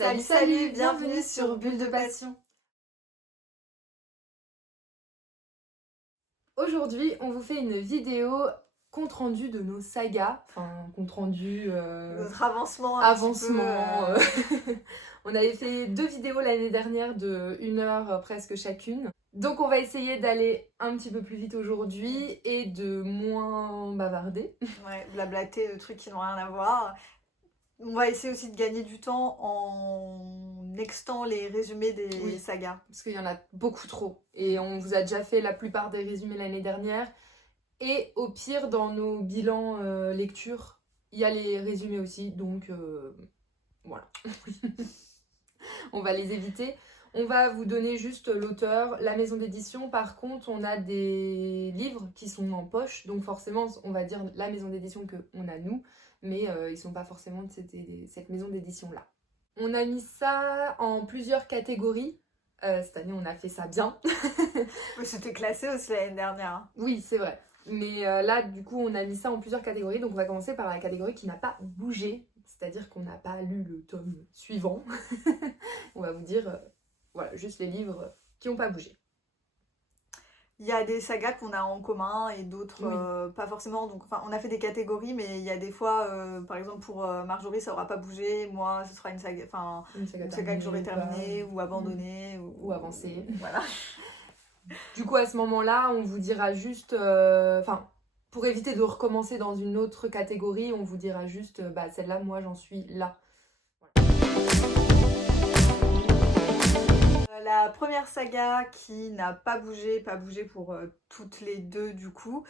Salut, bienvenue sur Bulle de Passion. Aujourd'hui, on vous fait une vidéo compte rendu de nos sagas, enfin compte rendu notre avancement On avait fait 2 vidéos l'année dernière de 1 heure presque chacune. Donc on va essayer d'aller un petit peu plus vite aujourd'hui et de moins bavarder. Ouais, blablater de trucs qui n'ont rien à voir. On va essayer aussi de gagner du temps en nextant les résumés des sagas. Parce qu'il y en a beaucoup trop. Et on vous a déjà fait la plupart des résumés l'année dernière. Et au pire, dans nos bilans lecture, il y a les résumés aussi. Donc voilà. On va les éviter. On va vous donner juste l'auteur, la maison d'édition. Par contre, on a des livres qui sont en poche. Donc forcément, on va dire la maison d'édition qu'on a nous. Mais ils ne sont pas forcément de cette maison d'édition-là. On a mis ça en plusieurs catégories. Cette année, on a fait ça bien. C'était classé aussi l'année dernière. Oui, c'est vrai. Mais là, du coup, on a mis ça en plusieurs catégories. Donc, on va commencer par la catégorie qui n'a pas bougé. C'est-à-dire qu'on n'a pas lu le tome suivant. On va vous dire, voilà, juste les livres qui n'ont pas bougé. Il y a des sagas qu'on a en commun et d'autres pas forcément. Donc, enfin, on a fait des catégories, mais il y a des fois, par exemple pour Marjorie, ça n'aura pas bougé. Moi, ce sera une saga que j'aurai terminée ou abandonnée ou avancée. Voilà. Du coup, à ce moment-là, on vous dira juste, pour éviter de recommencer dans une autre catégorie, on vous dira juste, celle-là, moi, j'en suis là. La première saga qui n'a pas bougé pour toutes les deux du coup,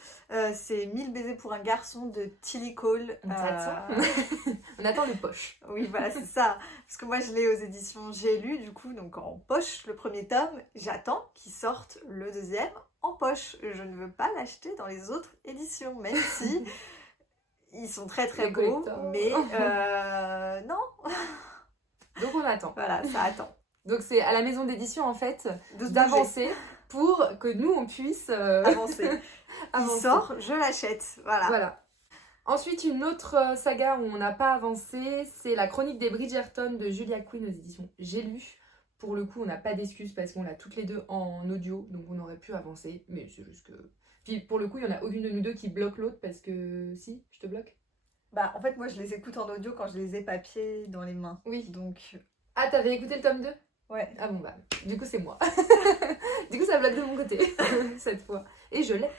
c'est 1000 baisers pour un garçon de Tilly Cole. On attend les poches. Oui, voilà, c'est ça. Parce que moi, je l'ai aux éditions J'ai lu, du coup, donc en poche, le premier tome. J'attends qu'il sorte le deuxième en poche. Je ne veux pas l'acheter dans les autres éditions, même si ils sont très très beaux. Mais non. Donc on attend. Voilà, ça attend. Donc c'est à la maison d'édition en fait d'avancer pour que nous on puisse avancer. Il sort, je l'achète. Voilà. Ensuite, une autre saga où on n'a pas avancé, c'est la chronique des Bridgerton de Julia Quinn aux éditions J'ai lu. Pour le coup, on n'a pas d'excuses parce qu'on l'a toutes les deux en audio, donc on aurait pu avancer, mais c'est juste que... Puis pour le coup, il n'y en a aucune de nous deux qui bloque l'autre parce que... Si, je te bloque. Bah en fait, moi je les écoute en audio quand je les ai papier dans les mains. Oui. Donc... Ah, t'avais écouté le tome 2 ? Ouais. Ah bon bah, du coup c'est moi. Du coup ça bloque de mon côté, cette fois. Et je l'ai,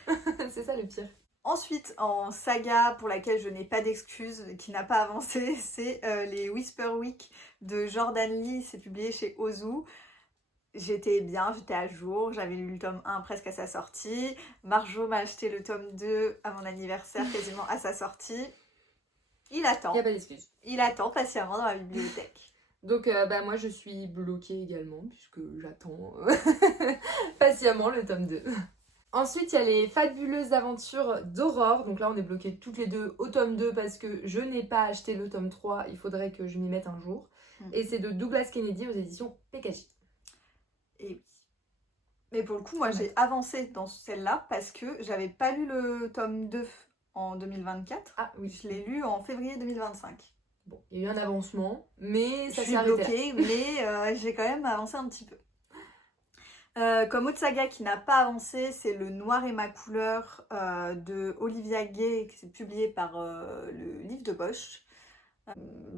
c'est ça le pire. Ensuite, en saga pour laquelle je n'ai pas d'excuses, qui n'a pas avancé, c'est les Whisper Week de Jordan Lee, c'est publié chez Ozu. J'étais bien, j'étais à jour, j'avais lu le tome 1 presque à sa sortie. Marjo m'a acheté le tome 2 à mon anniversaire, quasiment à sa sortie. Il attend. Il n'y a pas d'excuse. Il attend patiemment dans la bibliothèque. Donc moi je suis bloquée également puisque j'attends patiemment le tome 2. Ensuite il y a les fabuleuses aventures d'Aurore. Donc là on est bloqués toutes les deux au tome 2 parce que je n'ai pas acheté le tome 3. Il faudrait que je m'y mette un jour. Et c'est de Douglas Kennedy aux éditions PKJ. Mais pour le coup moi j'ai avancé dans celle-là parce que j'avais pas lu le tome 2 en 2024. Ah oui. Je l'ai lu en février 2025. Bon, il y a eu un avancement, mais ça s'est arrêté. Mais j'ai quand même avancé un petit peu. Comme autre saga qui n'a pas avancé, c'est Le Noir et ma couleur de Olivia Gay, qui est publié par le livre de Bosch.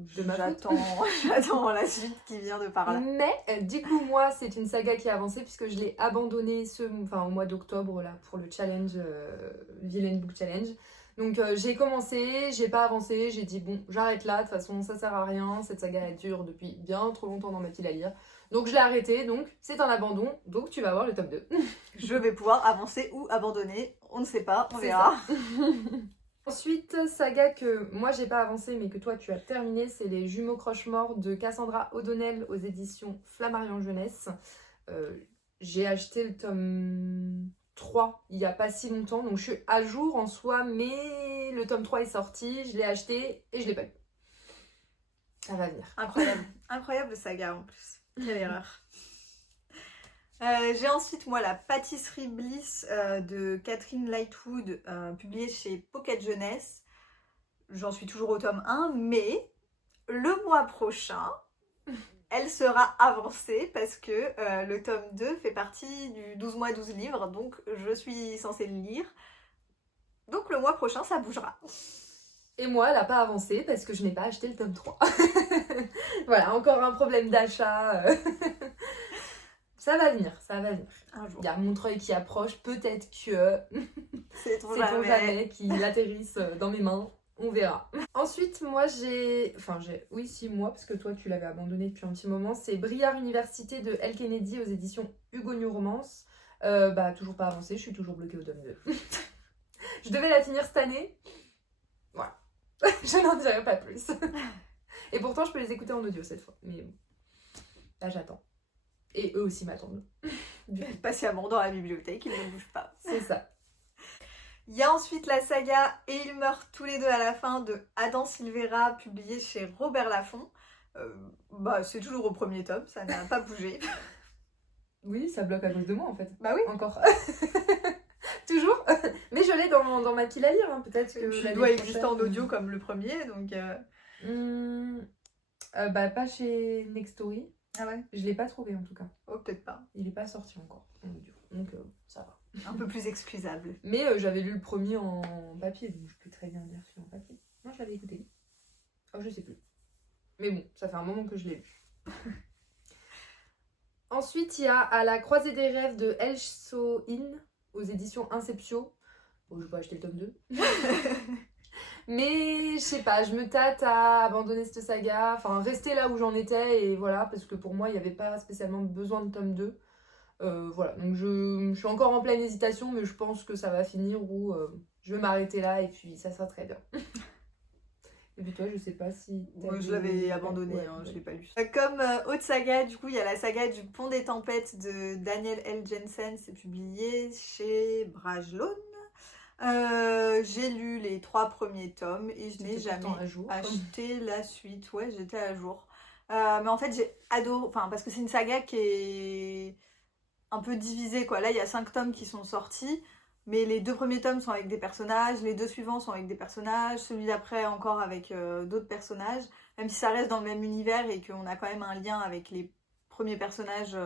J'attends la suite qui vient de par là. Mais du coup moi c'est une saga qui a avancé puisque je l'ai abandonnée au mois d'octobre là pour le challenge Villain Book Challenge. Donc j'ai commencé, j'ai pas avancé, j'ai dit bon j'arrête là, de toute façon ça sert à rien, cette saga elle dure depuis bien trop longtemps dans ma pile à lire. Donc je l'ai arrêté, donc c'est un abandon, donc tu vas voir le tome 2. Je vais pouvoir avancer ou abandonner, on ne sait pas, on verra. Ensuite, saga que moi j'ai pas avancé mais que toi tu as terminé, c'est Les Jumeaux Croche-Morts de Cassandra O'Donnell aux éditions Flammarion Jeunesse. J'ai acheté le tome 3 il y a pas si longtemps, donc je suis à jour en soi, mais le tome 3 est sorti, je l'ai acheté et je l'ai pas lu. Ça va venir. Incroyable, incroyable saga en plus. Quelle erreur. J'ai ensuite moi la pâtisserie Bliss de Catherine Lightwood, publiée chez Pocket Jeunesse. J'en suis toujours au tome 1, mais le mois prochain, elle sera avancée parce que le tome 2 fait partie du 12 mois 12 livres, donc je suis censée le lire. Donc le mois prochain, ça bougera. Et moi, elle n'a pas avancé parce que je n'ai pas acheté le tome 3. Voilà, encore un problème d'achat. Ça va venir, ça va venir. Un jour. Il y a Montreuil qui approche, peut-être que Sait-on sait-on jamais. jamais qu'il atterrisse dans mes mains. On verra. Ensuite, moi oui, si, moi, parce que toi tu l'avais abandonné depuis un petit moment, c'est Briard Université de L. Kennedy aux éditions Hugo New Romance. Toujours pas avancé, je suis toujours bloquée au tome 2. Je devais la finir cette année. Voilà. Je n'en dirai pas plus. Et pourtant, je peux les écouter en audio cette fois. Mais bon, là, j'attends. Et eux aussi m'attendent. Patiemment dans la bibliothèque, ils ne bougent pas. C'est ça. Il y a ensuite la saga Et ils meurent tous les deux à la fin de Adam Silvera, publié chez Robert Laffont. C'est toujours au premier tome, ça n'a pas bougé. Oui, ça bloque à cause de moi en fait. Bah oui. Encore. Toujours. Mais je l'ai dans ma pile à lire, hein. Peut-être que. Il doit exister en audio comme le premier, donc. Pas chez Nextory. Ah ouais. Je l'ai pas trouvé en tout cas. Oh, peut-être pas. Il est pas sorti encore en audio. Donc ça va. Un peu plus excusable. Mais j'avais lu le premier en papier, donc je peux très bien lire celui en papier. Non, je l'avais écouté. Oh, je sais plus. Mais bon, ça fait un moment que je l'ai lu. Ensuite, il y a À la croisée des rêves de El So-in aux éditions Inceptio. Bon, je vais pas acheter le tome 2. Mais je sais pas, je me tâte à abandonner cette saga, enfin rester là où j'en étais et voilà, parce que pour moi il n'y avait pas spécialement besoin de tome 2. Voilà, donc je suis encore en pleine hésitation, mais je pense que ça va finir où je vais m'arrêter là et puis ça sera très bien. Et puis toi, je sais pas si... Moi, je l'avais abandonné, ouais, je l'ai pas lu. Comme autre saga, du coup, il y a la saga du Pont des Tempêtes de Daniel L. Jensen, c'est publié chez Brajlon. J'ai lu les 3 premiers tomes et je n'ai jamais acheté la suite. Ouais, j'étais à jour. Mais en fait, j'ai adoré, enfin, parce que c'est une saga qui est un peu divisée, quoi. Là, il y a 5 tomes qui sont sortis, mais les 2 premiers tomes sont avec des personnages, les 2 suivants sont avec des personnages, celui d'après encore avec d'autres personnages, même si ça reste dans le même univers et qu'on a quand même un lien avec les premiers personnages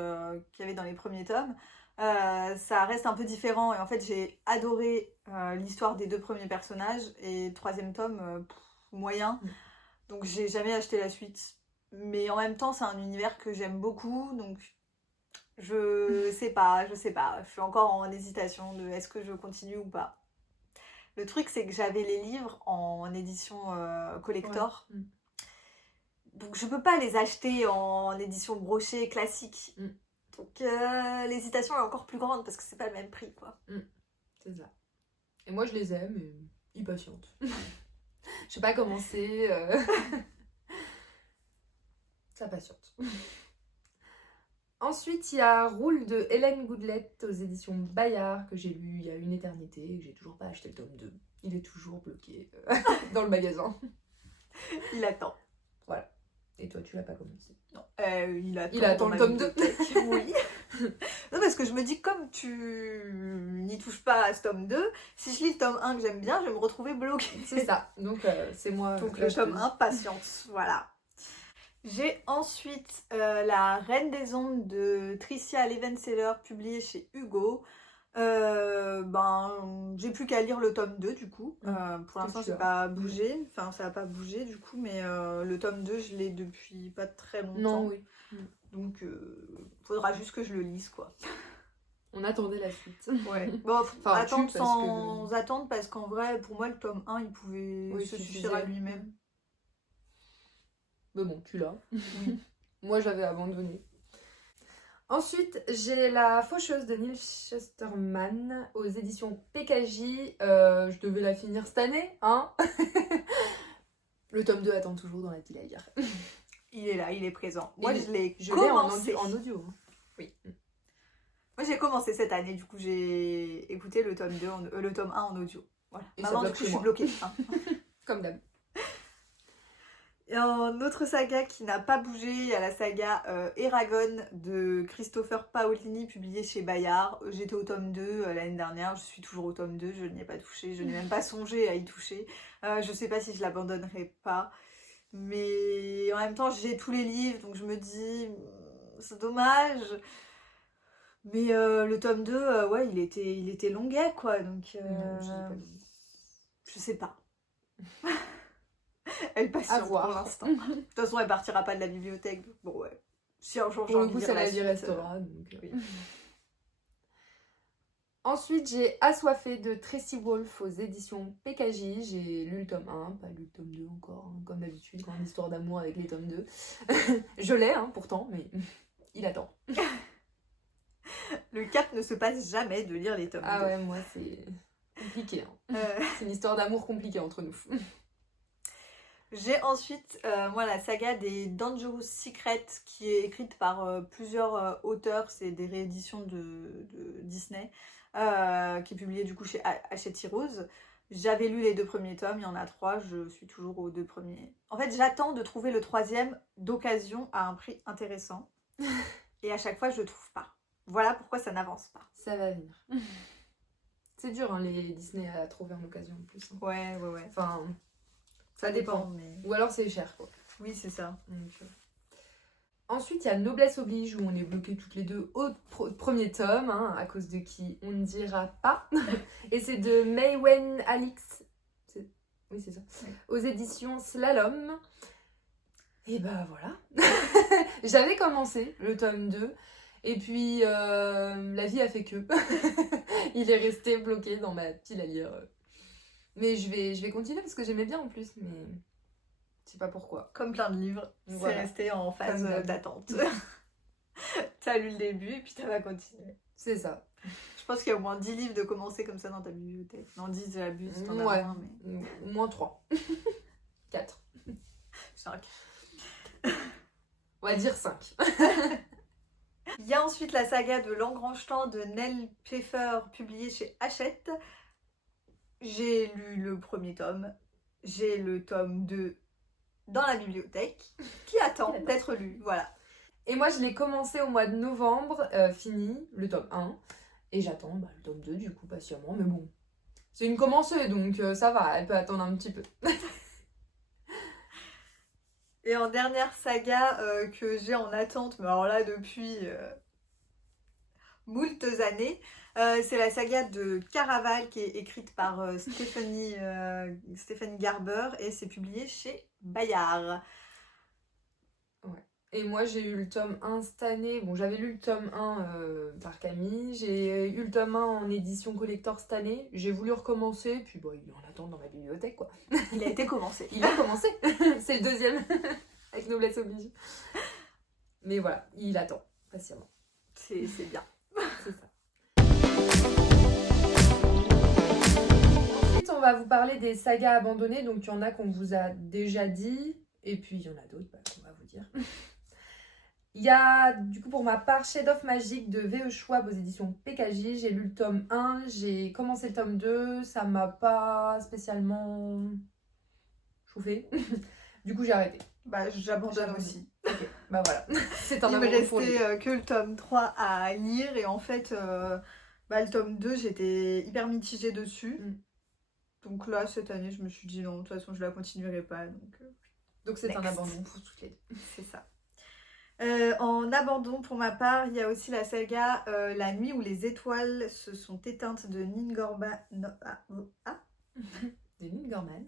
qu'il y avait dans les premiers tomes. Ça reste un peu différent et en fait j'ai adoré l'histoire des 2 premiers personnages et le 3e tome moyen, donc j'ai jamais acheté la suite, mais en même temps c'est un univers que j'aime beaucoup, donc je sais pas, je suis encore en hésitation de est-ce que je continue ou pas. Le truc c'est que j'avais les livres en édition collector, ouais. Donc je peux pas les acheter en édition brochée classique. Donc l'hésitation est encore plus grande parce que c'est pas le même prix, quoi. C'est ça. Et moi je les aime et ils patientent. Je sais pas commencer. Ça patiente. Ensuite, il y a Roule de Hélène Goodlet aux éditions Bayard que j'ai lu il y a une éternité et que j'ai toujours pas acheté le tome 2. Il est toujours bloqué dans le magasin. Il attend. Voilà. Et toi, tu l'as pas commencé? Non. Il attend, le tome 2. Oui. Non, parce que je me dis, comme tu n'y touches pas à ce tome 2, si je lis le tome 1 que j'aime bien, je vais me retrouver bloquée. C'est ça. Donc, c'est moi. Donc, le tome 1, patience. Voilà. J'ai ensuite La Reine des Ombres de Tricia Levenseller, publiée chez Hugo. J'ai plus qu'à lire le tome 2 du coup. Pour l'instant, j'ai pas bougé. Enfin, ça a pas bougé du coup, mais le tome 2, je l'ai depuis pas très longtemps. Non, oui. Donc, faudra juste que je le lise, quoi. On attendait la suite. Ouais. Bon, attendre sans attendre, parce qu'en vrai, pour moi, le tome 1, il pouvait se suffire à lui-même. Mais bon, tu l'as. Oui. Moi, j'avais abandonné. Ensuite, j'ai La Faucheuse de Neil Shusterman aux éditions PKJ. Je devais la finir cette année, hein. Le tome 2 attend toujours dans la pile à lire. Il est là, il est présent. Moi, je l'ai commencé en audio. Oui. Moi, j'ai commencé cette année, du coup, j'ai écouté le tome 2, le tome 1 en audio. Voilà. Et maintenant, du coup, je suis bloquée. Hein. Comme d'hab. Et en autre saga qui n'a pas bougé, il y a la saga Eragon de Christopher Paolini, publiée chez Bayard. J'étais au tome 2 l'année dernière, je suis toujours au tome 2, je n'y ai pas touché, je n'ai même pas songé à y toucher. Je sais pas si je l'abandonnerai pas. Mais en même temps, j'ai tous les livres, donc je me dis, c'est dommage. Mais le tome 2, ouais, il était longuet, quoi. Donc, Non, je l'ai pas lu. je sais pas. Elle À patiente pour voir. l'instant. De toute façon, elle partira pas de la bibliothèque. Donc bon, ouais. Si un jour j'ai Pour le envie coup, de ça lire la la vie suite, restera. Donc, oui. Ensuite, j'ai Assoiffé de Tracy Wolff aux éditions PKJ. J'ai lu le tome 1, pas lu le tome 2 encore, hein, comme d'habitude, quand une histoire d'amour avec les tomes 2. Je l'ai, hein, pourtant, mais il attend. Le cap ne se passe jamais de lire les tomes 2. Ah ouais, moi, c'est compliqué. Hein. C'est une histoire d'amour compliquée entre nous. J'ai ensuite, moi, la saga des Dangerous Secrets, qui est écrite par plusieurs auteurs. C'est des rééditions de Disney, qui est publiée du coup chez Hachette Heroes. J'avais lu les 2 premiers tomes, il y en a 3, je suis toujours aux 2 premiers. En fait, j'attends de trouver le 3e d'occasion à un prix intéressant. Et à chaque fois, je le trouve pas. Voilà pourquoi ça n'avance pas. Ça va venir. C'est dur, hein, les Disney à trouver en occasion en plus. Hein. Ouais. Enfin, ça dépend. Mais... Ou alors c'est cher, quoi. Oui, c'est ça. Donc, ensuite, il y a Noblesse Oblige, où on est bloqués toutes les deux au premier tome, hein, à cause de qui on ne dira pas. Et c'est de Maywen Alix. Oui, c'est ça. Oui. Aux éditions Slalom. Et bah voilà. J'avais commencé le tome 2. Et puis, la vie a fait que. Il est resté bloqué dans ma pile à lire. Mais je vais continuer parce que j'aimais bien en plus. Mais je sais pas pourquoi. Comme plein de livres, Voilà. c'est resté en phase d'attente. T'as lu le début et puis ça va continuer. C'est ça. Je pense qu'il y a au moins 10 livres de commencer comme ça dans ta bibliothèque. Non, 10, c'est l'abus, t'en as Ouais. moins, mais... Au moins 3. 4. 5. On va dire 5. Il y a ensuite la saga de l'Engrangement de Nell Pfeffer, publiée chez Hachette. J'ai lu le premier tome. J'ai le tome 2 dans la bibliothèque, qui attend d'être lu. Voilà. Et moi, je l'ai commencé au mois de novembre, fini, le tome 1. Et j'attends le tome 2, du coup, patiemment. Mais bon, c'est une commencée, donc ça va, elle peut attendre un petit peu. Et en dernière saga que j'ai en attente, mais alors là depuis moultes années, c'est la saga de Caraval qui est écrite par Stéphanie Garber et c'est publié chez Bayard. Ouais. Et moi, j'ai eu le tome 1 cette année. Bon, j'avais lu le tome 1 par Camille. J'ai eu le tome 1 en édition collector cette année. J'ai voulu recommencer, puis bon, il est en attente dans ma bibliothèque, quoi. Il a été commencé. Il a commencé. C'est le deuxième. Avec Noblesse Oblige. Mais voilà, il attend patiemment. C'est bien. C'est ça. Ensuite, on va vous parler des sagas abandonnées. Donc, il y en a qu'on vous a déjà dit. Et puis, il y en a d'autres qu'on va vous dire. Il y a, du coup, pour ma part, Shade of Magic de V.E. Schwab aux éditions PKJ. J'ai lu le tome 1. J'ai commencé le tome 2. Ça m'a pas spécialement chauffé. Du coup, j'ai arrêté. Bah, j'abandonne aussi. Ok, bah voilà. C'est un Il me abandon pour lui. restait que le tome 3 à lire et en fait, le tome 2, j'étais hyper mitigée dessus. Donc là, cette année, je me suis dit non, de toute façon, je la continuerai pas. Donc c'est un next. abandon pour toutes les deux. C'est ça. En abandon, pour ma part, il y a aussi la saga La nuit où les étoiles se sont éteintes de Nin Gorman. De Neil Gaiman.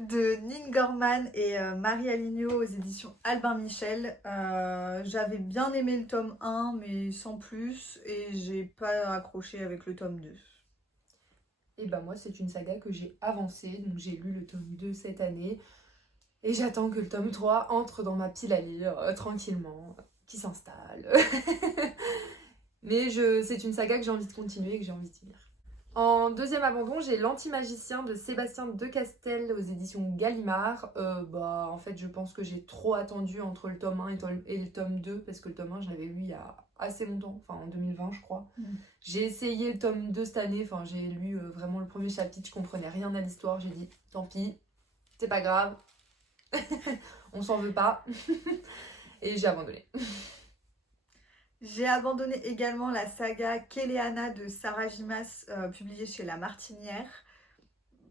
De Nin Gorman et Marie Aligno aux éditions Albin Michel. J'avais bien aimé le tome 1, mais sans plus, et j'ai pas accroché avec le tome 2. Et bah moi, c'est une saga que j'ai avancée, donc j'ai lu le tome 2 cette année. Et j'attends que le tome 3 entre dans ma pile à lire tranquillement, qui s'installe. Mais c'est une saga que j'ai envie de continuer et que j'ai envie de lire. En deuxième abandon, j'ai L'Antimagicien de Sébastien Decastel aux éditions Gallimard. En fait, je pense que j'ai trop attendu entre le tome 1 et le tome 2, parce que le tome 1, je l'avais lu il y a assez longtemps, enfin en 2020 je crois. J'ai essayé le tome 2 cette année, enfin j'ai lu vraiment le premier chapitre, je comprenais rien à l'histoire, j'ai dit tant pis, c'est pas grave, on s'en veut pas, et j'ai abandonné. J'ai abandonné également la saga Kéléana de Sarah Gimas, publiée chez La Martinière.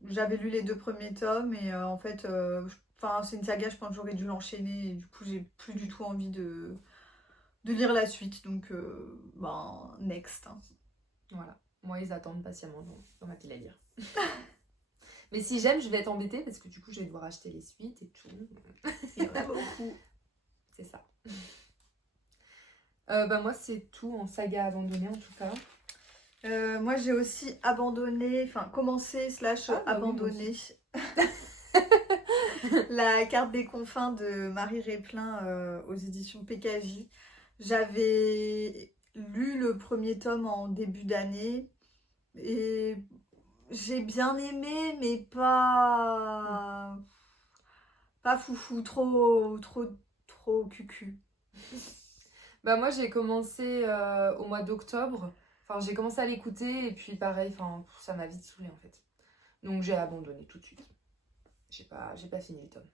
J'avais lu les 2 premiers tomes et en fait, Enfin, c'est une saga, je pense que j'aurais dû l'enchaîner. Et du coup, j'ai plus du tout envie de lire la suite. Donc, next, hein. Voilà. Moi, ils attendent patiemment dans ma pile à lire. Mais si j'aime, je vais être embêtée parce que du coup, je vais devoir acheter les suites et tout. Il y en a beaucoup. C'est ça. Moi, c'est tout en saga abandonnée en tout cas. Moi, j'ai aussi abandonné, enfin, commencé / abandonné La carte des confins de Marie Réplin aux éditions PKJ. J'avais lu le premier tome en début d'année et j'ai bien aimé, mais pas foufou, trop cucu. Moi, j'ai commencé au mois d'octobre. Enfin, j'ai commencé à l'écouter et puis pareil, ça m'a vite saoulée en fait. Donc j'ai abandonné tout de suite. J'ai pas fini le tome.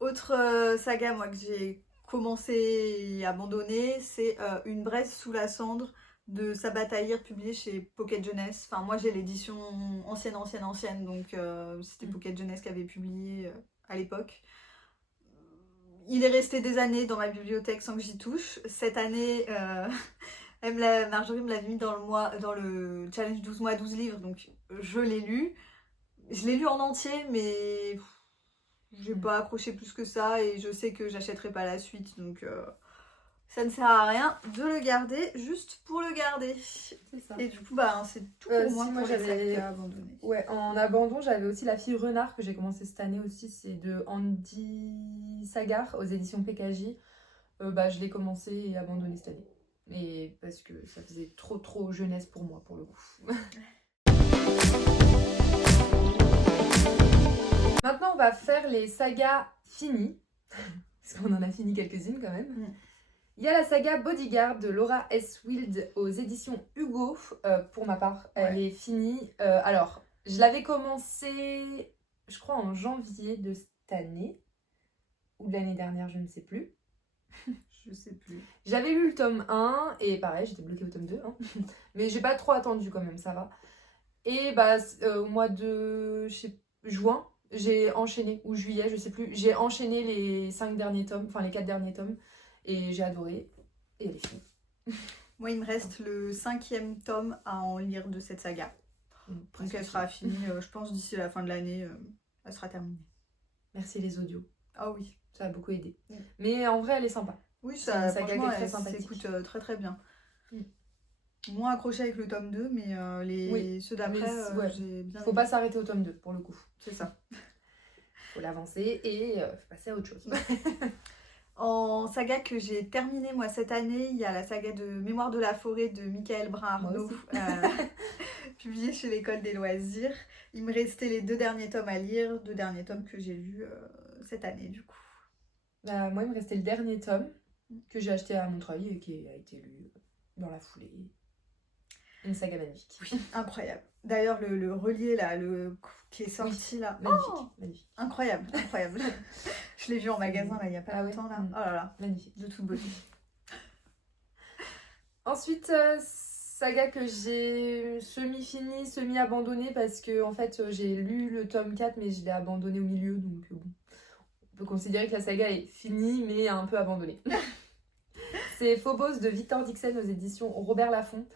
Autre saga, moi, que j'ai commencé et abandonné, c'est Une braise sous la cendre de Sabaa Tahir, publié chez Pocket Jeunesse. Enfin, moi, j'ai l'édition ancienne, donc c'était Pocket Jeunesse qui avait publié à l'époque. Il est resté des années dans ma bibliothèque sans que j'y touche. Cette année, Marjorie me l'a mis dans le challenge 12 mois, 12 livres, donc je l'ai lu. Je l'ai lu en entier, mais j'ai pas accroché plus que ça et je sais que j'achèterai pas la suite, donc ça ne sert à rien de le garder juste pour le garder. C'est ça. Et du coup, c'est tout pour moi pour les sagas abandonnés. Ouais, en abandon, j'avais aussi La fille renard que j'ai commencé cette année aussi. C'est de Andy Sagar aux éditions PKJ. Je l'ai commencé et abandonné cette année. Et parce que ça faisait trop jeunesse pour moi, pour le coup. Maintenant, on va faire les sagas finies. Parce qu'on en a fini quelques-unes quand même. Il y a la saga Bodyguard de Laura S. Wild aux éditions Hugo. Pour ma part, elle est finie. Alors, je l'avais commencé, je crois, en janvier de cette année. Ou de l'année dernière, je ne sais plus. Je sais plus. J'avais lu le tome 1 et pareil, j'étais bloquée au tome 2. Hein. Mais j'ai pas trop attendu quand même, ça va. Et au mois de juin, j'ai enchaîné, ou juillet, je sais plus, j'ai enchaîné les 5 derniers tomes, enfin les 4 derniers tomes, et j'ai adoré, et elle est finie. Moi, il me reste le 5e tome à en lire de cette saga. Donc elle sera finie, je pense, d'ici la fin de l'année, elle sera terminée. Merci les audios. Ah oui. Ça a beaucoup aidé. Mais en vrai, elle est sympa. Oui, ça franchement, très sympathique. S'écoute très bien. Moins accroché avec le tome 2, mais ceux d'après, j'ai bien Faut pas s'arrêter au tome 2, pour le coup. C'est ça. Faut l'avancer et passer à autre chose. En saga que j'ai terminée moi cette année, il y a la saga de Mémoire de la forêt de Michael Brun-Arnaud, publiée chez l'École des loisirs. Il me restait les 2 derniers tomes à lire, 2 derniers tomes que j'ai lus cette année du coup. Moi, il me restait le dernier tome que j'ai acheté à Montreuil et qui a été lu dans la foulée. Une saga magnifique. Oui, incroyable. D'ailleurs, le relié là, qui est sorti là. Magnifique. Incroyable. Je l'ai vu en magasin là, il n'y a pas longtemps là. Oh là là. Magnifique. De toute beauté. Ensuite, saga que j'ai semi-fini, semi-abandonné parce que en fait j'ai lu le tome 4 mais je l'ai abandonné au milieu, donc bon. On peut considérer que la saga est finie mais un peu abandonnée. C'est Phobos de Victor Dixon aux éditions Robert Laffont.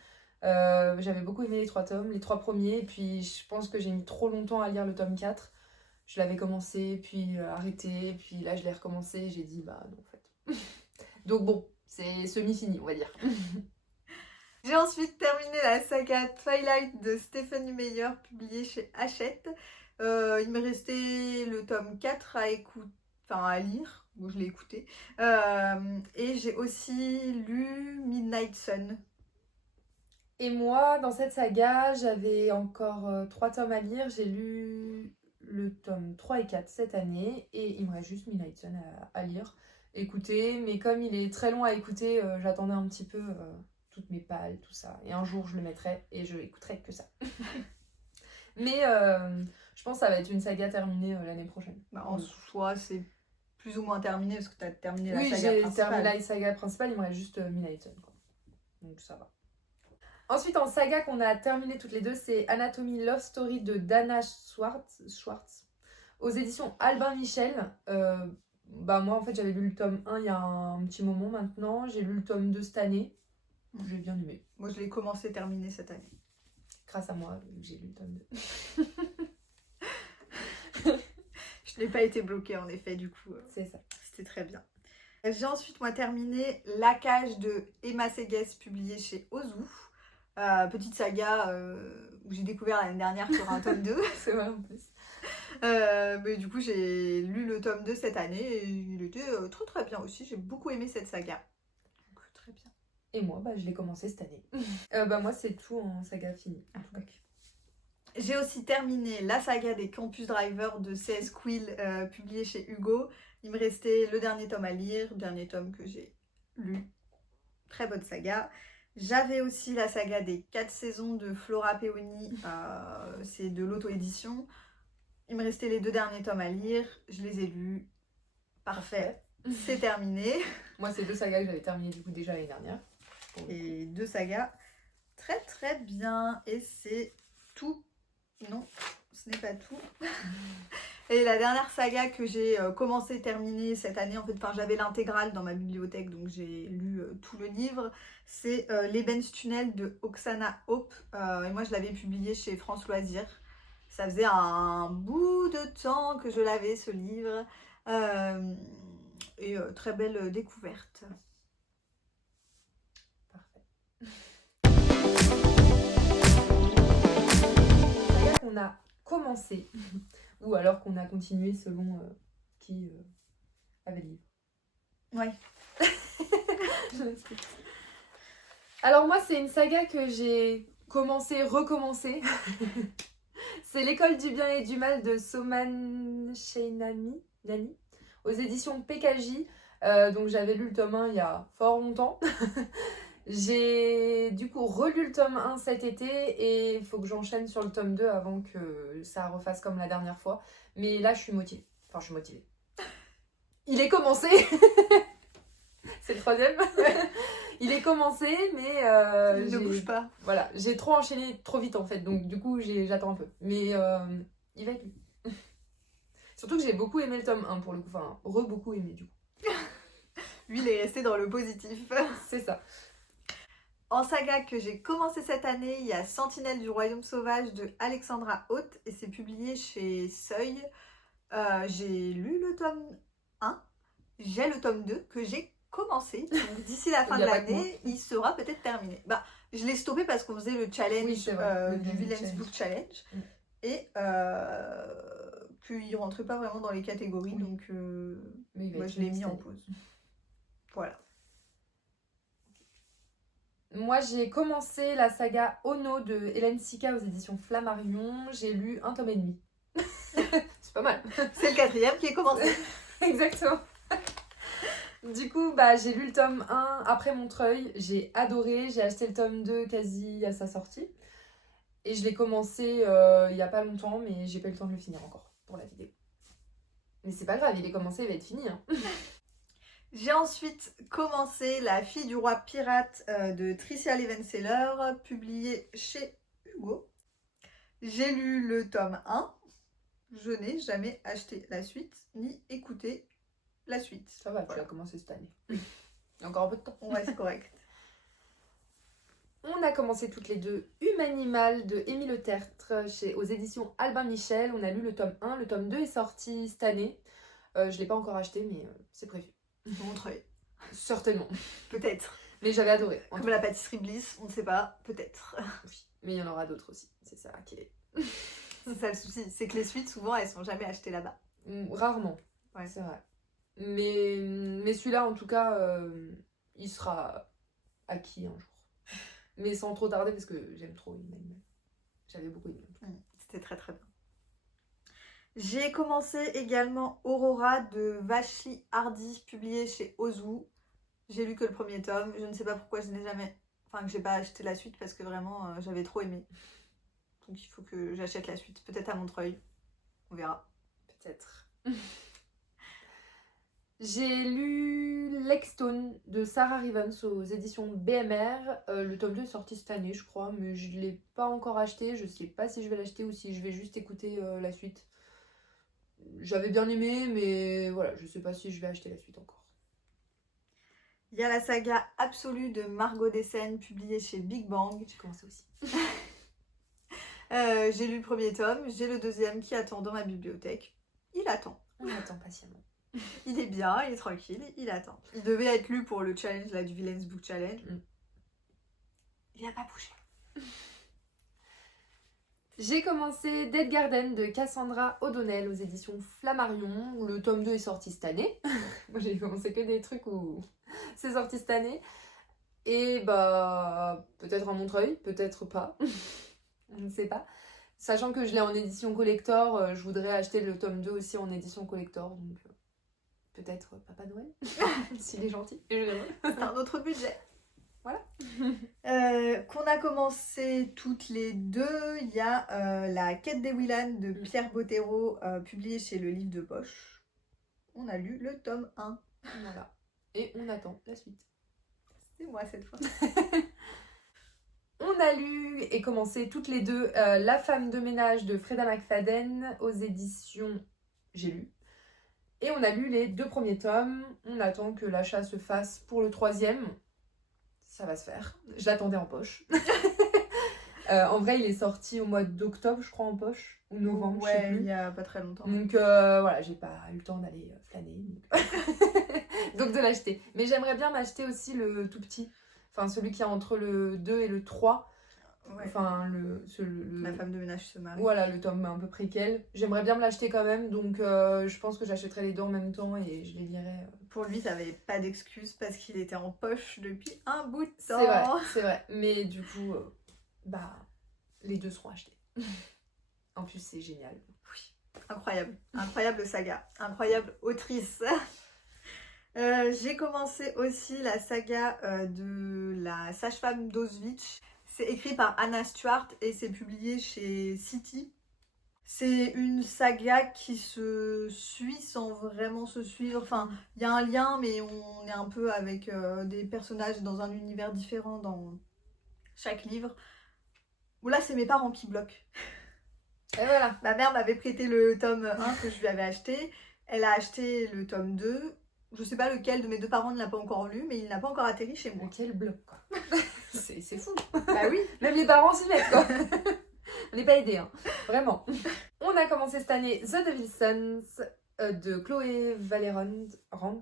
J'avais beaucoup aimé les 3 tomes, les 3 premiers, et puis je pense que j'ai mis trop longtemps à lire le tome 4. Je l'avais commencé, puis arrêté, puis là je l'ai recommencé et j'ai dit non en fait. Donc bon, c'est semi-fini on va dire. J'ai ensuite terminé la saga Twilight de Stephanie Meyer, publiée chez Hachette. Il me restait le tome 4 à lire, bon, je l'ai écouté. Et j'ai aussi lu Midnight Sun. Et moi, dans cette saga, j'avais encore 3 tomes à lire. J'ai lu le tome 3 et 4 cette année et il me reste juste Midnight Sun à lire, écouter. Mais comme il est très long à écouter, j'attendais un petit peu toutes mes pales, tout ça. Et un jour, je le mettrai et je écouterai que ça. Mais je pense que ça va être une saga terminée l'année prochaine. En soi, c'est plus ou moins terminé parce que tu as terminé la saga principale. Oui, j'ai terminé la saga principale, il me reste juste Midnight Sun. Donc ça va. Ensuite, en saga qu'on a terminé toutes les deux, c'est Anatomy Love Story de Dana Schwartz Aux éditions Albin Michel, bah moi en fait j'avais lu le tome 1 il y a un petit moment maintenant, j'ai lu le tome 2 cette année, j'ai bien aimé. Moi, je l'ai commencé, terminé cette année. Grâce à moi, j'ai lu le tome 2. Je n'ai pas été bloquée en effet, du coup. C'est ça. C'était très bien. J'ai ensuite, moi, terminé La Cage de Emma Segues, publié chez Ozu. Petite saga où j'ai découvert l'année dernière sur un tome 2. C'est vrai en plus. Mais du coup, j'ai lu le tome 2 cette année et il était très très bien aussi. J'ai beaucoup aimé cette saga. Donc, très bien. Et moi, bah, je l'ai commencé cette année. Bah, moi, c'est tout en saga finie. J'ai aussi terminé la saga des Campus Driver de CS Quill, publié chez Hugo. Il me restait le dernier tome à lire, dernier tome que j'ai lu. Très bonne saga. J'avais aussi la saga des 4 saisons de Flora Peony, c'est de l'auto-édition. Il me restait les 2 derniers tomes à lire, je les ai lus. Parfait, c'est terminé. Moi, c'est 2 sagas que j'avais terminées du coup déjà l'année dernière. Et 2 sagas très très bien. Et c'est tout. Non, ce n'est pas tout. Et la dernière saga que j'ai commencé et terminée cette année, en fait, j'avais l'intégrale dans ma bibliothèque, donc j'ai lu tout le livre. C'est L'Ebenstunnel de Oksana Hope. Et moi, je l'avais publié chez France Loisirs. Ça faisait un bout de temps que je l'avais, ce livre. Et très belle découverte. Saga qu'on a commencé, ou alors qu'on a continué selon qui avait le livre. Ouais. Alors moi, c'est une saga que j'ai recommencé. C'est L'école du bien et du mal de Soman Shainani Nani, aux éditions PKJ. Donc j'avais lu le tome 1 il y a fort longtemps. J'ai du coup relu le tome 1 cet été et il faut que j'enchaîne sur le tome 2 avant que ça refasse comme la dernière fois. Mais là, je suis motivée. Enfin, je suis motivée. Il est commencé. C'est le 3e. Il est commencé, mais il ne bouge pas. Voilà, j'ai trop enchaîné trop vite en fait, donc du coup j'attends un peu. Mais il va être lu. Surtout que j'ai beaucoup aimé le tome 1 pour le coup, enfin, beaucoup aimé du coup. Lui, il est resté dans le positif. C'est ça. En saga que j'ai commencé cette année, il y a Sentinelle du Royaume Sauvage de Alexandra Haute et c'est publié chez Seuil. J'ai lu le tome 1, j'ai le tome 2 que j'ai commencé. Donc d'ici la fin de l'année, il sera peut-être terminé. Bah, je l'ai stoppé parce qu'on faisait le challenge du Villains Book Challenge et qu'il ne rentrait pas vraiment dans les catégories, donc moi, je l'ai mis en pause. Voilà. Moi, j'ai commencé la saga Ono de Hélène Sika aux éditions Flammarion. J'ai lu un tome et demi. C'est pas mal. C'est le 4e qui est commencé. Exactement. Du coup, bah, j'ai lu le tome 1 après Montreuil. J'ai adoré. J'ai acheté le tome 2 quasi à sa sortie. Et je l'ai commencé il y a pas longtemps, mais j'ai pas eu le temps de le finir encore pour la vidéo. Mais c'est pas grave, il est commencé, il va être fini. Hein. J'ai ensuite commencé La fille du roi pirate de Tricia Levenseller, publié chez Hugo. J'ai lu le tome 1. Je n'ai jamais acheté la suite, ni écouté la suite. Ça va, tu as commencé cette année. Il y a encore un peu de temps. Ouais, c'est correct. On a commencé toutes les deux Humanimal de Émile Le Tertre aux éditions Albin Michel. On a lu le tome 1, le tome 2 est sorti cette année. Je ne l'ai pas encore acheté, mais c'est prévu. Montreuil. Certainement. Peut-être. Mais j'avais adoré. Comme la pâtisserie Bliss, on ne sait pas, peut-être. Oui, mais il y en aura d'autres aussi. C'est ça qui est. C'est ça le souci, c'est que les suites, souvent, elles sont jamais achetées là-bas. Rarement. Ouais. C'est vrai. Mais celui-là, en tout cas, il sera acquis un jour. Mais sans trop tarder, parce que j'aime trop Humanimal. J'avais beaucoup aimé. C'était très très bien. J'ai commencé également Aurora de Vashi Hardy, publié chez Ozu. J'ai lu que le premier tome. Je ne sais pas pourquoi je n'ai jamais... Enfin, que j'ai pas acheté la suite parce que vraiment, j'avais trop aimé. Donc il faut que j'achète la suite. Peut-être à Montreuil. On verra. Peut-être. J'ai lu Lexstone de Sarah Rivens aux éditions BMR. Le tome 2 est sorti cette année, je crois, mais je ne l'ai pas encore acheté. Je ne sais pas si je vais l'acheter ou si je vais juste écouter la suite. j'avais bien aimé, mais voilà, je sais pas si je vais acheter la suite encore. Il y a la saga absolue de Margot Dessen, publiée chez Big Bang. J'ai commencé aussi. J'ai lu le premier tome, j'ai le deuxième qui attend dans ma bibliothèque. Il attend. On attend patiemment. Il est bien, il est tranquille, il attend. Il devait être lu pour le challenge là, du Villains Book Challenge. Il n'a pas bougé. J'ai commencé Dead Garden de Cassandra O'Donnell aux éditions Flammarion. Le tome 2 est sorti cette année. Moi j'ai commencé que des trucs où c'est sorti cette année. Et bah peut-être à Montreuil, peut-être pas. On ne sait pas. Sachant que je l'ai en édition collector, je voudrais acheter le tome 2 aussi en édition collector. Donc peut-être Papa Noël, s'il est gentil. C'est un autre budget. Voilà. Qu'on a commencé toutes les deux, il y a La Quête des Willan de Pierre Bottero, publié chez Le Livre de Poche. On a lu le tome 1. Voilà. Et on attend la suite. C'est moi cette fois. On a lu et commencé toutes les deux La femme de ménage de Freda McFadden aux éditions J'ai lu. Et on a lu les 2 premiers tomes. On attend que l'achat se fasse pour le 3e. Ça va se faire. Je l'attendais en poche. En vrai, il est sorti au mois d'octobre, je crois, en poche. Ou novembre, je sais Ouais, plus. il y a pas très longtemps. Donc voilà, j'ai pas eu le temps d'aller flâner. Donc de l'acheter. Mais j'aimerais bien m'acheter aussi le tout petit. Enfin, celui qui est entre le 2 et le 3. Ouais. Enfin, La femme de ménage se marie. Voilà, le tome un peu préquel. J'aimerais bien me l'acheter quand même, donc je pense que j'achèterai les deux en même temps et je les lirai. Pour lui, t'avais pas d'excuse parce qu'il était en poche depuis un bout de temps. C'est vrai. Mais du coup, bah, les deux seront achetés. En plus, c'est génial. Oui, incroyable. Incroyable saga. Incroyable autrice. J'ai commencé aussi la saga de la sage-femme d'Auschwitz. C'est écrit par Anna Stuart et c'est publié chez City. C'est une saga qui se suit sans vraiment se suivre. Enfin, il y a un lien, mais on est un peu avec des personnages dans un univers différent dans chaque livre. Bon, là, c'est mes parents qui bloquent. Et voilà. Ma mère m'avait prêté le tome 1 que je lui avais acheté. Elle a acheté le tome 2. Je sais pas lequel de mes 2 parents ne l'a pas encore lu, mais il n'a pas encore atterri chez moi. Mais quel bloc, quoi. C'est fou. Bah oui. Même les parents s'y mettent, quoi. On n'est pas aidés, hein. Vraiment. On a commencé cette année The Devil Sons de Chloé Valéron Rand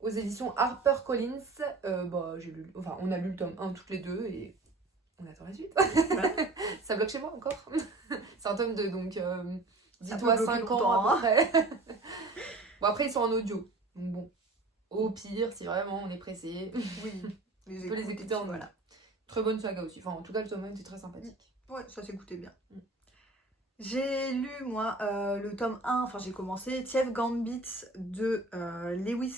aux éditions HarperCollins. Bah, on a lu le tome 1 toutes les deux et on attend la suite. Ça bloque chez moi encore. C'est un tome de donc dis-toi 5 ans à peu près. Bon, après ils sont en audio. Donc bon, au pire, si vraiment on est pressé, Oui, on peut les écouter en voilà. Très bonne saga aussi. Enfin, en tout cas, le tome 1 était très sympathique. Ouais, ça s'écoutait bien. J'ai lu, moi, le tome 1, enfin j'ai commencé, Thief Gambit de Lewis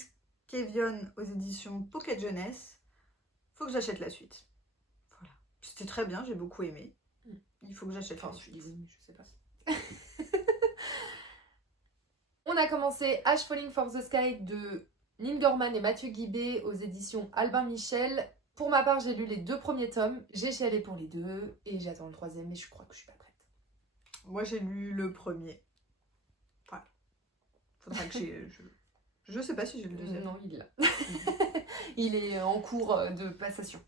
Kevion aux éditions Pocket Jeunesse. Faut que j'achète la suite. Voilà. C'était très bien, j'ai beaucoup aimé. Il faut que j'achète la suite. Je sais pas. On a commencé Ash Falling for the Sky de Neil Gorman et Mathieu Guibé aux éditions Albin Michel. Pour ma part, j'ai lu les 2 premiers tomes, j'ai chialé pour les 2 et j'attends le 3e, mais je crois que je suis pas prête. Moi j'ai lu le premier. Voilà. Faudra que je sais pas si j'ai le deuxième. Non, il l'a. Il est en cours de passation.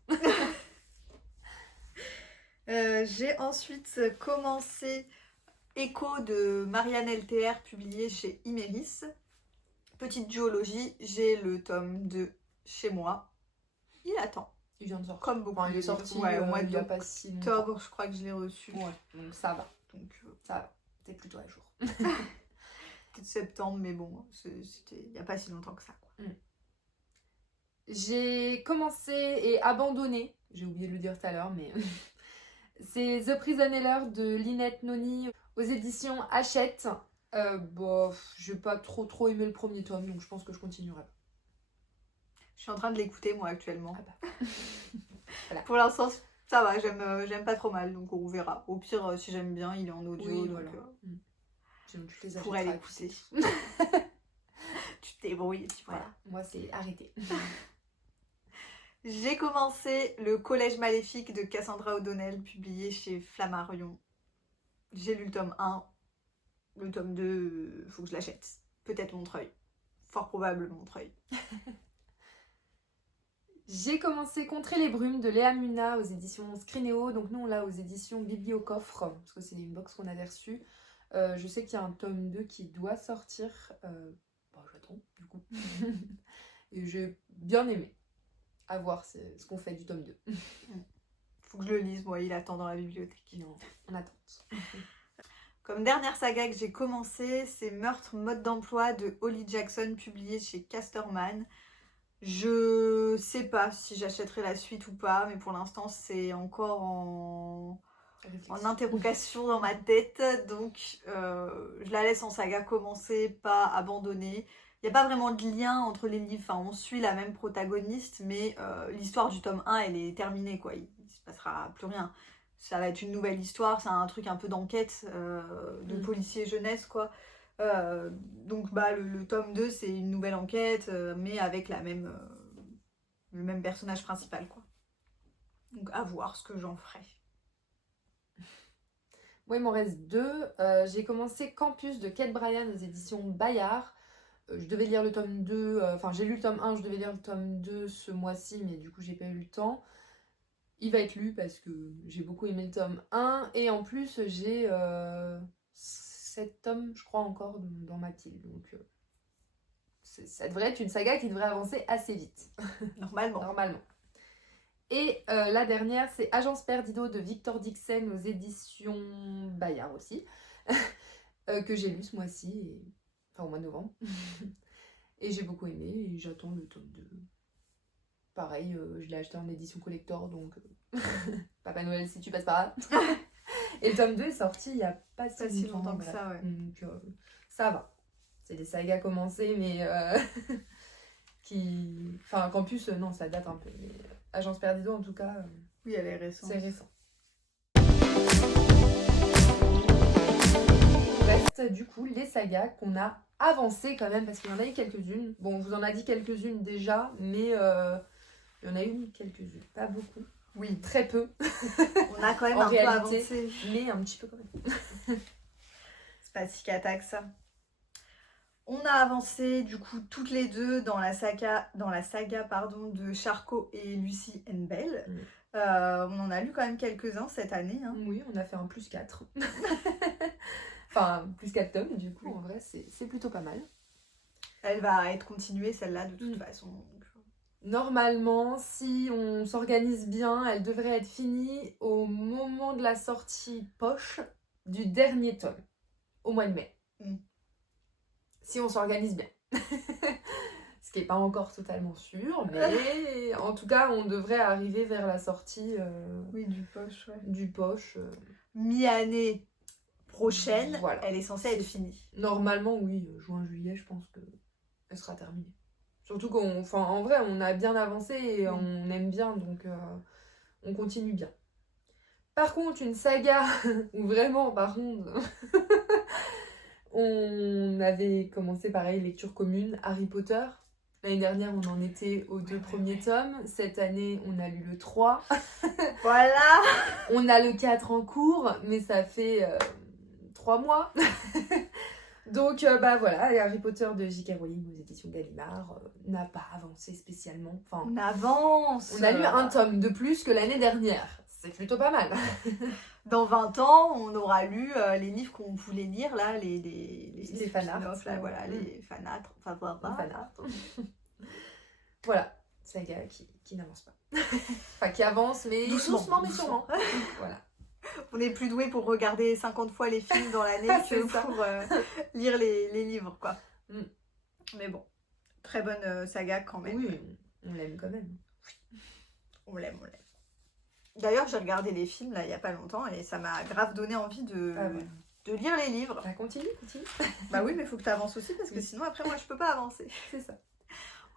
J'ai ensuite commencé Echo de Marianne LTR, publié chez Imeris. Petite duologie, j'ai le tome 2 chez moi. Il attend. Il vient de sortir. Comme beaucoup. Enfin, il est sorti au mois il y a pas si longtemps. d'octobre, je crois que je l'ai reçu. Ouais, donc ça va. Donc ça va. C'est plutôt à jour. Peut-être septembre, mais bon, c'était il n'y a pas si longtemps que ça. Quoi. J'ai commencé et abandonné, j'ai oublié de le dire tout à l'heure, mais c'est The Prisoner de Lynette Noni aux éditions Hachette. J'ai pas trop aimé le premier tome, donc je pense que je continuerai. Je suis en train de l'écouter moi actuellement. Ah bah. Voilà. Pour l'instant, ça va, j'aime pas trop mal, donc on verra. Au pire, si j'aime bien, il est en audio, oui, donc voilà. Sinon, tu les pourrais l'écouter. Tu te débrouilles, tu vois. Voilà, moi c'est arrêté. J'ai commencé Le Collège Maléfique de Cassandra O'Donnell, publié chez Flammarion. J'ai lu le tome 1. Le tome 2, faut que je l'achète. Peut-être Montreuil. Fort probable Montreuil. J'ai commencé Contrer les brumes de Léa Muna aux éditions Scrinéo. Donc nous on l'a aux éditions Bibliocoffre, parce que c'est une box qu'on avait reçue. Je sais qu'il y a un tome 2 qui doit sortir. J'attends du coup. Et j'ai bien aimé. À voir ce qu'on fait du tome 2. Faut que je le lise, moi, il attend dans la bibliothèque. Non, on attend. Comme dernière saga que j'ai commencé, c'est Meurtre, mode d'emploi de Holly Jackson, publié chez Casterman. Je sais pas si j'achèterai la suite ou pas, mais pour l'instant c'est encore en interrogation dans ma tête, donc je la laisse en saga commencer, pas abandonner. Il n'y a pas vraiment de lien entre les livres, enfin on suit la même protagoniste, mais l'histoire du tome 1 elle est terminée quoi, il se passera plus rien. Ça va être une nouvelle histoire, c'est un truc un peu d'enquête, de policier jeunesse quoi. Donc le tome 2 c'est une nouvelle enquête, mais avec le même personnage principal quoi. Donc à voir ce que j'en ferai. Moi, il m'en reste 2. J'ai commencé Campus de Kate Bryan aux éditions Bayard. Je devais lire le tome 2, j'ai lu le tome 1, je devais lire le tome 2 ce mois-ci, mais du coup j'ai pas eu le temps. Il va être lu parce que j'ai beaucoup aimé le tome 1, et en plus j'ai 7 tomes, je crois, encore dans ma pile. Donc ça devrait être une saga qui devrait avancer assez vite. Normalement. Et la dernière, c'est Agence Perdido de Victor Dixon aux éditions Bayard aussi, que j'ai lu ce mois-ci, au mois de novembre. Et j'ai beaucoup aimé, et j'attends le tome 2. Pareil, je l'ai acheté en édition collector, donc Papa Noël si tu passes par là. Et le tome 2 est sorti il n'y a pas si longtemps que ça, ouais. Donc ça va. C'est des sagas commencées, mais Campus, non, ça date un peu. Mais Agence Perdido, en tout cas, oui, elle est récente. C'est récent. Il reste du coup les sagas qu'on a avancées quand même, parce qu'il y en a eu quelques-unes. Bon, on vous en a dit quelques-unes déjà, mais il y en a eu quelques-unes. Pas beaucoup. Oui. Très peu. On a quand même un peu avancé. Mais un petit peu quand même. C'est pas si cata que ça. On a avancé du coup toutes les deux dans la saga de Charcot et Lucy Bell. On en a lu quand même quelques-uns cette année. Hein. Oui, on a fait un +4. Enfin, +4 tomes, du coup, en vrai, c'est plutôt pas mal. Elle va être continuée, celle-là, de toute façon. Normalement, si on s'organise bien, elle devrait être finie au moment de la sortie poche du dernier tome, au mois de mai. Si on s'organise bien. Ce qui n'est pas encore totalement sûr, mais en tout cas, on devrait arriver vers la sortie du poche. Ouais. Du poche. Mi-année prochaine, voilà. Elle est censée être finie. Normalement, oui, juin-juillet, je pense qu'elle sera terminée. Surtout en vrai, on a bien avancé et on aime bien, donc on continue bien. Par contre, une saga où vraiment, par contre, on avait commencé pareil, lecture commune, Harry Potter. L'année dernière, on en était aux 2 premiers tomes. Cette année, on a lu le 3. Voilà. On a le 4 en cours, mais ça fait 3 mois. Donc voilà, Harry Potter de J.K. Rowling aux éditions Gallimard n'a pas avancé spécialement. On avance. On a lu un tome de plus que l'année dernière. C'est plutôt pas mal. Dans 20 ans, on aura lu les livres qu'on voulait lire, là, les fanarts. Là, voilà, les fanarts. Voilà, saga qui n'avance pas. Qui avance, mais doucement mais sûrement. Voilà. On est plus doué pour regarder 50 fois les films dans l'année que pour lire les livres, quoi. Mais bon, très bonne saga quand même. Oui, on l'aime quand même. Oui. On l'aime. D'ailleurs, j'ai regardé les films là il y a pas longtemps et ça m'a grave donné envie de lire les livres. Continue. Bah oui, mais il faut que tu avances aussi parce que sinon après moi je peux pas avancer. C'est ça.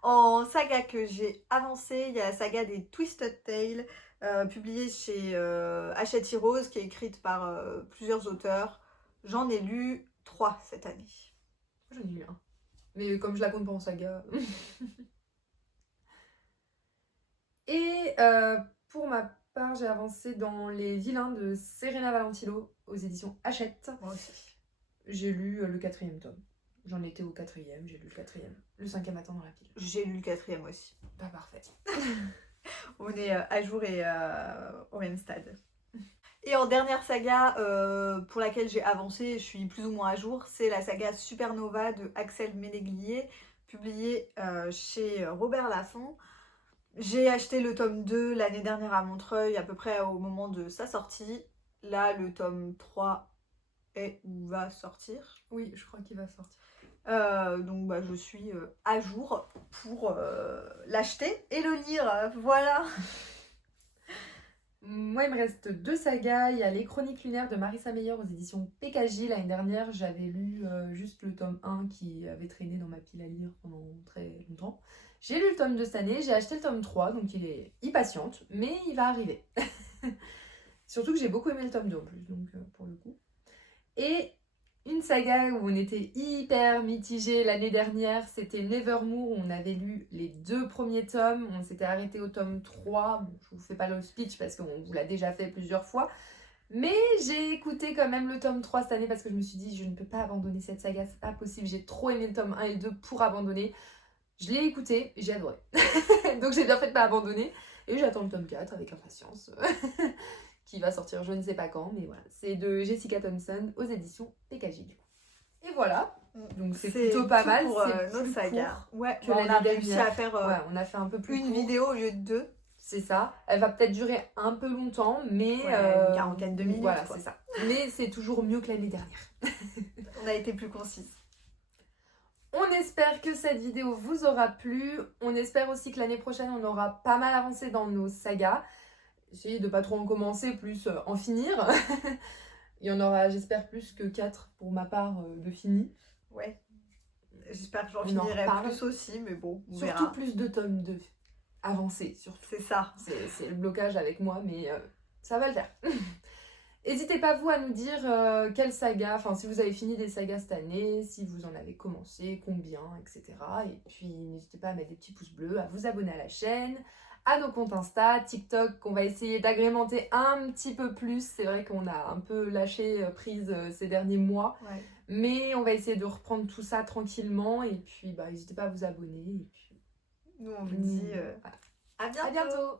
En saga que j'ai avancé, il y a la saga des Twisted Tales, publiée chez Hachette Heroes, qui est écrite par plusieurs auteurs. J'en ai lu 3 cette année. J'en ai lu 1. Mais comme je la compte pas en saga. Et pour ma part, j'ai avancé dans Les Vilains de Serena Valentino aux éditions Hachette. Moi aussi. j'ai lu le 4e tome. J'en étais au 4e, j'ai lu le 4e. Le 5e attend dans la pile. J'ai lu le 4e aussi. Pas parfait. On est à jour et au même stade. Et en dernière saga pour laquelle j'ai avancé, je suis plus ou moins à jour, c'est la saga Supernova de Axel Ménéglier, publiée chez Robert Laffont. J'ai acheté le tome 2 l'année dernière à Montreuil, à peu près au moment de sa sortie. Là, le tome 3 est ou va sortir. Oui, je crois qu'il va sortir. Donc je suis à jour pour l'acheter et le lire, voilà. Moi, il me reste 2 sagas. Il y a Les Chroniques lunaires de Marissa Meyer aux éditions PKJ. L'année dernière, j'avais lu juste le tome 1 qui avait traîné dans ma pile à lire pendant très longtemps. J'ai lu le tome 2 cette année, j'ai acheté le tome 3, donc il est impatiente, mais il va arriver. Surtout que j'ai beaucoup aimé le tome 2 en plus, donc pour le coup. Et une saga où on était hyper mitigés l'année dernière, c'était Nevermore, où on avait lu les 2 premiers tomes, on s'était arrêté au tome 3, bon, je vous fais pas le speech parce qu'on vous l'a déjà fait plusieurs fois, mais j'ai écouté quand même le tome 3 cette année parce que je me suis dit je ne peux pas abandonner cette saga, c'est pas possible, j'ai trop aimé le tome 1 et le 2 pour abandonner. Je l'ai écouté, j'ai adoré. Donc j'ai bien fait de pas abandonner, et j'attends le tome 4 avec impatience. Qui va sortir je ne sais pas quand, mais voilà. C'est de Jessica Thompson aux éditions PKJ du coup. Et voilà, donc c'est plutôt pas mal. Pour c'est notre plus saga. court Ouais, que on a l'année réussi dernière. à faire Ouais, on a fait un peu plus une court. vidéo au lieu de 2. C'est ça. Elle va peut-être durer un peu longtemps, mais... une quarantaine de minutes. Voilà, quoi. c'est ça. Mais c'est toujours mieux que l'année dernière. On a été plus concise. On espère que cette vidéo vous aura plu. On espère aussi que l'année prochaine, on aura pas mal avancé dans nos sagas. Essayez de pas trop en commencer, plus en finir. Il y en aura, j'espère, plus que 4 pour ma part de fini. Ouais. J'espère que j'en On en finirai reparle. plus aussi, mais bon, on Surtout verra. plus de tomes 2. Avancés, surtout. C'est ça. C'est le blocage avec moi, mais ça va le faire. N'hésitez pas, vous, à nous dire quelle saga, enfin, si vous avez fini des sagas cette année, si vous en avez commencé, combien, etc. Et puis, n'hésitez pas à mettre des petits pouces bleus, à vous abonner à la chaîne, à nos comptes Insta, TikTok, qu'on va essayer d'agrémenter un petit peu plus. C'est vrai qu'on a un peu lâché prise ces derniers mois, Ouais. mais on va essayer de reprendre tout ça tranquillement. Et puis, n'hésitez pas à vous abonner. Et puis, Nous, on vous dit voilà. à bientôt. À bientôt.